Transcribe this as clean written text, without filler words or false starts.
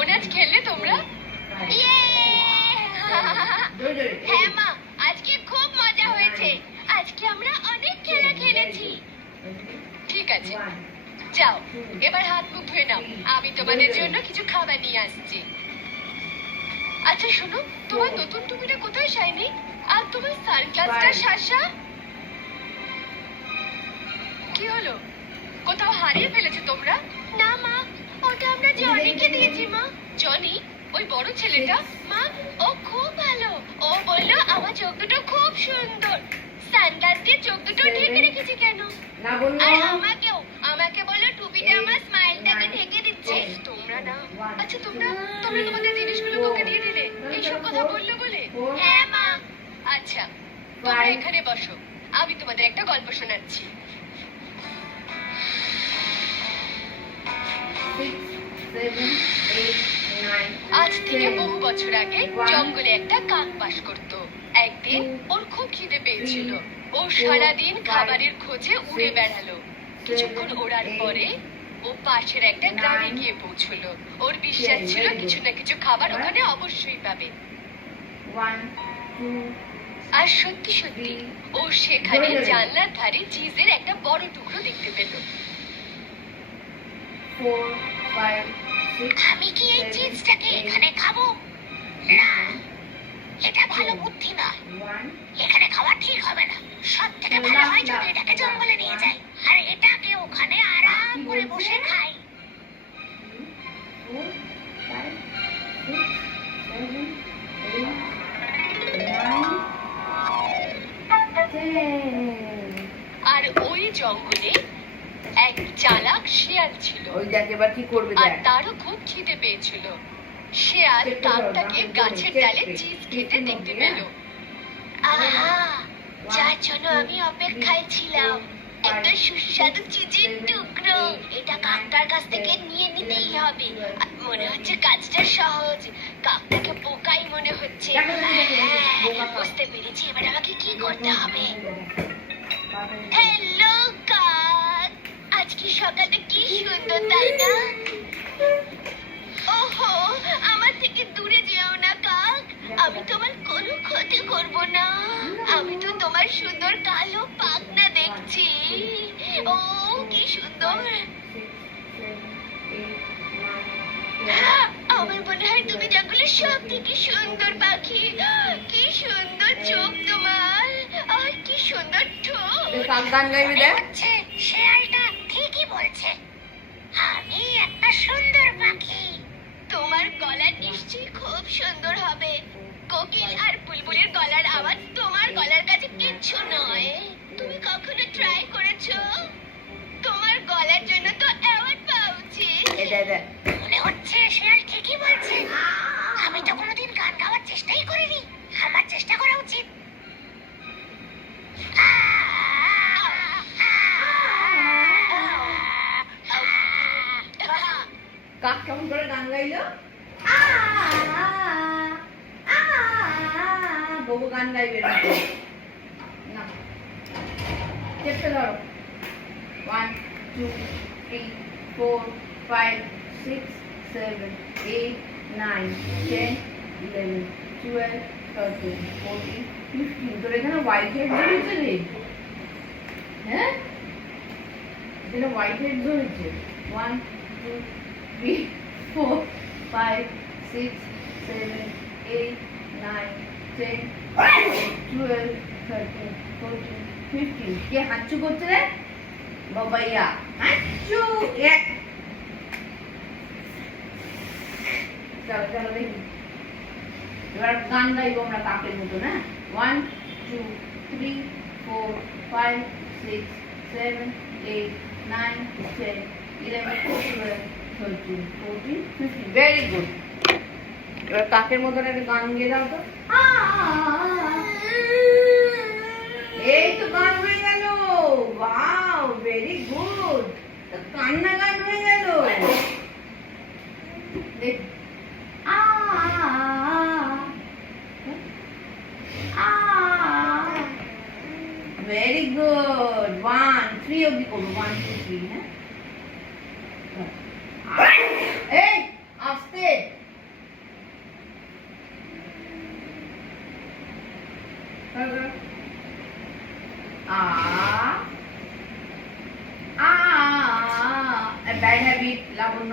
কেমন আজ খেললে তোমরা? হ্যাঁ মা, আজকে খুব মজা হয়েছে। আজকে আমরা অনেক খেলা খেলেছি। ঠিক আছে, যাও এবার হাত মুখ ধুয়ে নাও, আমি তোমাদের জন্য কিছু খাবার নিয়ে আসছি। আচ্ছা শোনো, তোমার নতুন টুপিটা কোথায় শাইনি? আর তোমার সানগ্লাসটা শাসা? কি হলো, কোথাও হারিয়ে ফেলেছো তোমরা? না মা, ওটা আমরা জনিকে দিয়েছি মা। জনি, ওই বড় ছেলেটা? মা, ও খুব ভালো। ও বললো আমার চোখ দুটো খুব সুন্দর। সানগ্লাস দিয়ে চোখ দুটো ঢেকে রেখেছি কেন? আর আমাকে বললো টুপিটা আমার স্মাইলটাকে ঢেকে দিচ্ছে। তোমরা না, আচ্ছা তোমরা তোমাদের জিনিসগুলো ওকে দিয়ে দিলে এইসব কথা বললো বলে? হ্যাঁ মা। আচ্ছা তোমরা এখানে বসো, আমি তোমাদের একটা গল্প শোনাচ্ছি। আজ থেকে বহু বছর আগে জঙ্গলে একটা কাক বাস করত। একদিন ওর খুব খিদে পেয়েছিল। ও সারাদিন খাবারের খোঁজে উড়ে বেড়ালো। কিছুক্ষণ ওড়ার পরে ও পাশের একটা গ্রামে গিয়ে পৌঁছলো। ওর বিশ্বাস ছিল কিছু না কিছু খাবার ওখানে অবশ্যই পাবে। আর সত্যি সত্যি ও সেখানে জানলার ধারে চিজের একটা বড় টুকরো দেখতে পেল। আমি কি এই চিজটাকে এখানে খাবো? না, এটা ভালো বুদ্ধি নয়। এখানে খাওয়া ঠিক হবে না। সব থেকে ভালো হয় যদি এটাকে জঙ্গলে নিয়ে যাই আর এটাকে ওখানে আরাম করে বসে খাই। আর ওই জঙ্গলে এক চালাক শিয়াল ছিল। আর তারও খুব খিদে পেয়েছিল। শিয়াল কাকটাকে গাছের ডালে চিজ খেতে দেখতে পেল। আহা, যার জন্য আমি অপেক্ষায় ছিলাম, একটা সুস্বাদু চিজের টুকরো। এটা কাকটার কাছ থেকে নিয়ে নিতেই হবে। মনে হচ্ছে কাজটা সহজ। কাকটাকে বোকাই মনে হচ্ছে। বুঝতে পেরেছি এবার আমাকে কি করতে হবে। হ্যালো কাক, আজকে সকালটা কি সুন্দর তাই না? ওহো, আমার থেকে দূরে যেও না কাক। আমি তোমার কোনো ক্ষতি করব না। আমি তো তোমার সুন্দর কালো পাখনা দেখছি। ও কি সুন্দর। আমার মনে হয় তুমি জঙ্গলের সব থেকে সুন্দর পাখি। কি সুন্দর চোখ তোমার, আর কি সুন্দর ঠোঁট। শেয়ালটা ঠিকই বলছে, আমি একটা সুন্দর পাখি। তোমার গলা নিশ্চয়ই খুব সুন্দর হবে। কোকিল আর বুলবুলের গলার আওয়াজ তোমার গলার কাছে কিচ্ছু নয়। তুমি কখনো ট্রাই করেছো? তোমার গলার জন্য তো অ্যাওয়ার্ড পাওয়া উচিত। মনে হচ্ছে শেয়াল ঠিকই বলছে। আমি তো কোনোদিন গান গাওয়ার চেষ্টাই করিনি। আমার চেষ্টা করা উচিত। কাক কেমন করে গান গাইলো? বউ গান গাইবে না। চেপতে ধরো। 1 2 3 4 5 6 7 8 9 10 11 12 13 14 15। তোর এখানে হোয়াইট হেড ধরেছে রে? হ্যাঁ, এখানে হোয়াইট হেড ধরেছে। 1 2 3 4 5 6 7 8 9 10 12 13 14 15। কে হাঁচু করছে রে? বাবাইয়া হাঁচু। চলো চলো দেখি, এবার গান গাইবো আমরা কাকের মতো না। 1 2 3 4 5 6 7 8 9 10 11 12 13 14 15। Very good. এবার কাকের মতন একটা গান গেয়ে দাও তো। এই তো গান হয়ে গেল। Wow, very good. কান্না গান হয়ে গেল। দেখ, ভেরি গুড। 1 3 অবধি করবো। 1 2 3। হ্যাঁ, এই আস্তে। আ আ, a bad habit, লাবণ্য।